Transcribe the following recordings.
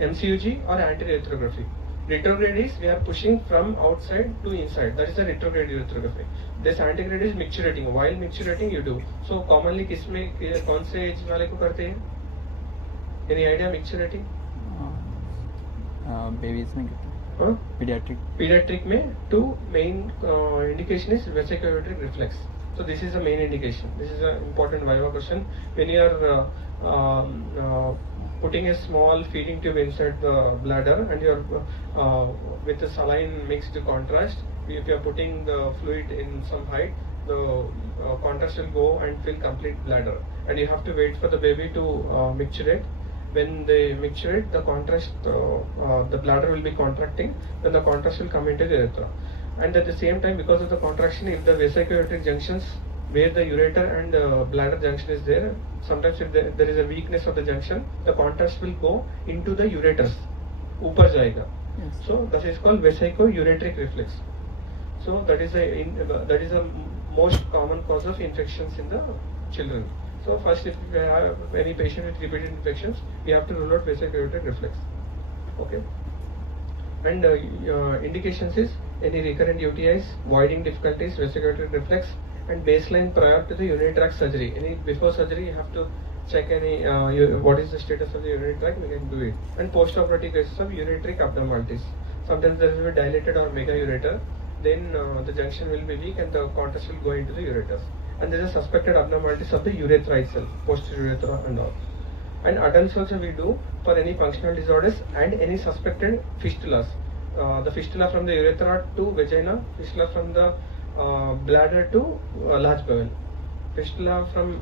MCUG or anti-retrography. Retrograde is we are pushing from outside to inside. That is a retrograde urethrophy. This antegrade is micturating. While micturating, you do. So commonly किसमें कौन से as वाले को करते हैं? Any idea micturating? Babies में करते हैं. Pediatric. Pediatric में two main indication is vesico-ureteric reflex. So this is the main indication. This is an important viva question. When you are putting a small feeding tube inside the bladder and you are with the saline mixed contrast, if you are putting the fluid in some height, the contrast will go and fill complete bladder, and you have to wait for the baby to micturate. When they micturate, the contrast, the bladder will be contracting, then the contrast will come into the urethra. And at the same time, because of the contraction, if the vesico-ureteric junctions where the ureter and bladder junction is there, sometimes if there is a weakness of the junction, the contrast will go into the ureters, ऊपर जाएगा. Yes. So that is called vesico-ureteric reflex. So that is the most common cause of infections in the children. So first, if we have any patient with repeated infections, we have to rule out vesico-ureteric reflex. Okay. And indications is any recurrent UTIs, voiding difficulties, vesico-ureteric reflex, and baseline prior to the urinary tract surgery. Any before surgery, you have to check any what is the status of the urinary tract. We can do it. And post-operative cases of ureteric abnormalities. Sometimes there will be dilated or mega ureter. Then the junction will be weak and the contrast will go into the ureters. And there is a suspected abnormalities of the urethra itself, posterior urethra and all. And adults also we do for any functional disorders and any suspected fistulas. The fistula from the urethra to vagina, fistula from the bladder to large bowel. Fistula from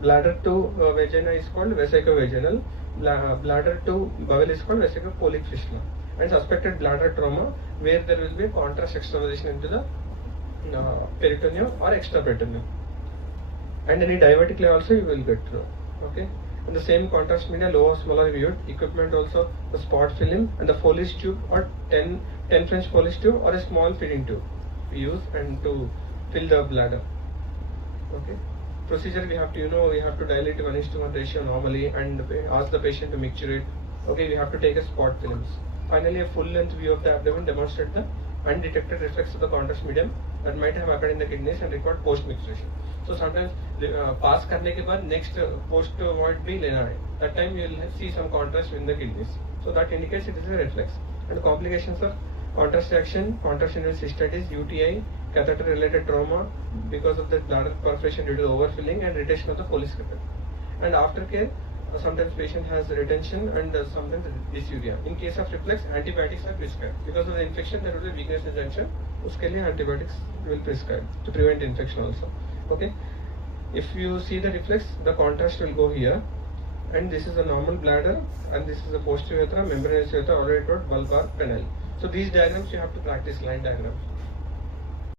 bladder to vagina is called vesicovaginal. Bladder to bowel is called vesicopolic fistula. And suspected bladder trauma where there will be contrast extravasation into the peritoneum or extraperitoneum. And any divertically also you will get through. Okay. And the same contrast media, lower, smaller viewed, equipment also, the spot film and the Foley's tube or 10 French Foley's tube or a small feeding tube we use and to fill the bladder. Okay. Procedure we have to, we have to dilate 1:1 ratio normally and ask the patient to micturate. Okay, we have to take a spot films. Finally, a full length view of the abdomen demonstrates the undetected reflex of the contrast medium that might have occurred in the kidneys and required post micturation. So sometimes pass करने के बाद next post void भी लेना है. That time you will see some contrast in the kidneys. So that indicates it is a reflex. And complications are contrast reaction, contrast involved cystitis, UTI, catheter related trauma because of the bladder perforation due to the overfilling and retention of the Foley's catheter. And aftercare, sometimes patient has retention and sometimes dysuria. In case of reflex, antibiotics are prescribed. Because of the infection, there will be weakness in junction. उसके लिए antibiotics will prescribe to prevent infection also. Okay. If you see the reflex, the contrast will go here, and this is a normal bladder, and this is a posterior urethra, membranous urethra, already told bulbar canal. So these diagrams you have to practice, line diagrams.